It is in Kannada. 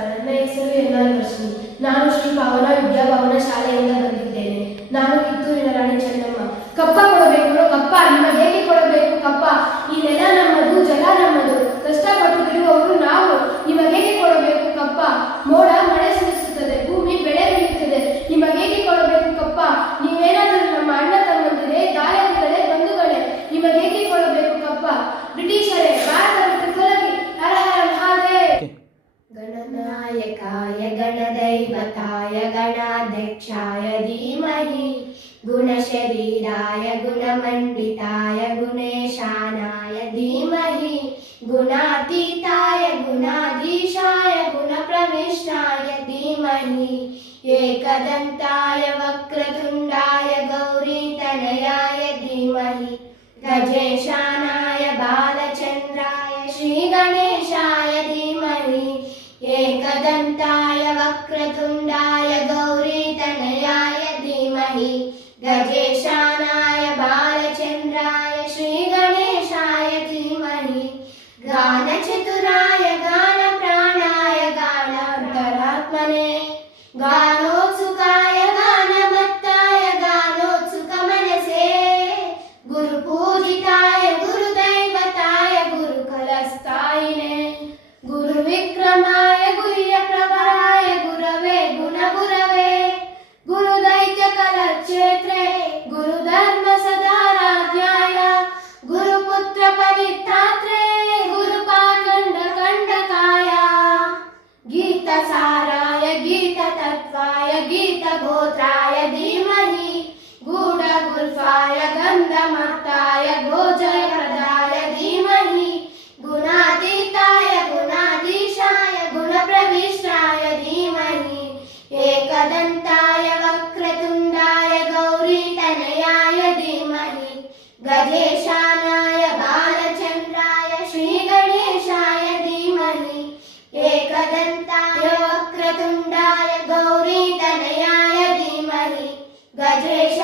ನನ್ನ ಹೆಸರು ಎನ್.ಆರ್. ಲಕ್ಷ್ಮಿ. ನಾನು ಶ್ರೀ ಪಾವನ ವಿದ್ಯಾಭವನ ಶಾಲೆಯಿಂದ ಬಂದಿದ್ದೇನೆ. ನಾನು ಕಿತ್ತೂರಿನ ರಾಣಿ ಚೆನ್ನಮ್ಮ. ಕಪ್ಪ ಕೊಡಬೇಕು ಕಪ್ಪ, ನಿಮಗೇಕೆ ಕೊಡಬೇಕು ಕಪ್ಪ? ಈ ನೆಲ ನಮ್ಮದು, ಜಲ ನಮ್ಮದು, ಕಷ್ಟಪಟ್ಟು ದುಡಿಯುವವರು ನಾವು, ನಿಮಗೇಕೆ ಕೊಡಬೇಕು ಕಪ್ಪ? ಮೋಡ ಮಳೆ ಸುರಿಸುತ್ತದೆ, ಭೂಮಿ ಬೆಳೆ ಬೆಳೆಯುತ್ತದೆ, ನಿಮಗೇಕೆ ಕೊಡಬೇಕು ಕಪ್ಪ? ನೀವೇನಾದರೂ ನಮ್ಮ ಅಣ್ಣ ತಮ್ಮಂದಿರೇ, ದಾಯಾದಿಗಳೇ, ಬಂಧುಗಳೇ, ನಿಮಗೇಕೆ ಕೊಡಬೇಕು ಕಪ್ಪ? ಬ್ರಿಟಿಷರೇ, ಭಾರತ ಬಿಟ್ಟು ತೊಲಗಿ, ಹರ ಹರ ಮಹಾದೇವ್. ಗಣನಾಯಕಾಯ ಗಣದೈವತಾಯ ಗಣಾಧ್ಯಕ್ಷಾಯ ಧೀಮಹಿ ಗುಣಶರೀರಾಯ ಗುಣಮಂಡಿತಾಯ ಗುಣೇಶಾನಾಯ ಧೀಮಹಿ ಗುಣಾತೀತಾಯ ಗುಣಾಧೀಶಾಯ ಗುಣಪ್ರವಿಷ್ಟಾಯ ಧೀಮಹಿ ಏಕದಂತಾಯ ವಕ್ರತುಂಡಾಯ ಗೌರೀತನಯಾಯ ಧೀಮಹಿ ಗಜೇಶಾನಾಯ ಬಾಲಚಂದ್ರಾಯ ಶ್ರೀಗಣೇಶಾಯ ಧೀಮಹಿ ಏಕದಂತಾಯ ವಕ್ರತುಂಡಾಯ ಗೌರೀತನಯಾಯ ಧೀಮಹಿ ಗಜೇಶಾನಾಯ ಬಾಲಚಂದ್ರಾಯ ಶ್ರೀಗಣೇಶಾಯ ಧೀಮಹಿ ಗಾನಚತುರಾಯ ಗಾನಪ್ರಾಣಾಯ ಗಾನಾಂತರಾತ್ಮನೇ ಗಾನೋತ್ಸುಕಾಯ ಗಾನಮತ್ತಾಯ ಗಾನೋತ್ಸುಕಮನಸೇ ಗುರುಪೂಜಿತಾಯ ಗುರುದೈವತಾಯ ಗುರುಕಲಸ್ಥಾಯಿನೇ ಗುರುವಿಕ್ರಮಾಯ ಗುಹ್ಯಪ್ರಭರಾಯ ಗುರವೇ ಗುಣಗುರವೇ ಗುರುದೈತ್ಯಕಲಕ್ಷೇತ್ರೇ ಗುರುಧರ್ಮ ಸದಾರಾಧ್ಯಾಯ ಗುರುಪುತ್ರ ಪವಿತ್ರಾತ್ರೇ ಗುರುಪಾಖಂಡಕಂಡಕಾಯ ಗೀತಸಾರಾಯ ಗೀತತತ್ವಾಯ ಗೀತಗೋತ್ರಾಯ ಧೀಮಹಿ ಗೂಢಗುಲ್ಫಾಯ ಗಂಧಮತ್ತಾಯ ಗೋಜಯಪ್ರದಾಯ ಧೀಮಹಿ ಗುಣಾತೀತಾಯ ಗುಣಾಧೀಶಾಯ ಗುಣಪ್ರವಿಷ್ಟಾಯ ಧೀಮಹಿ ಏಕದಂತಾಯ ವಕ್ರತುಂಡಾಯ ಗೌರೀತನಯಾಯ ಧೀಮಹಿ ಗಜೇಶಾನಾಯ ಬಾಲಚಂದ್ರಾಯ ಶ್ರೀಗಣೇಶಾಯ ಧೀಮಹಿ ಏಕದಂತಾಯ ವಕ್ರತುಂಡಾಯ ಗೌರೀತನಯಾಯ ಧೀಮಹಿ ಗಜೇಶ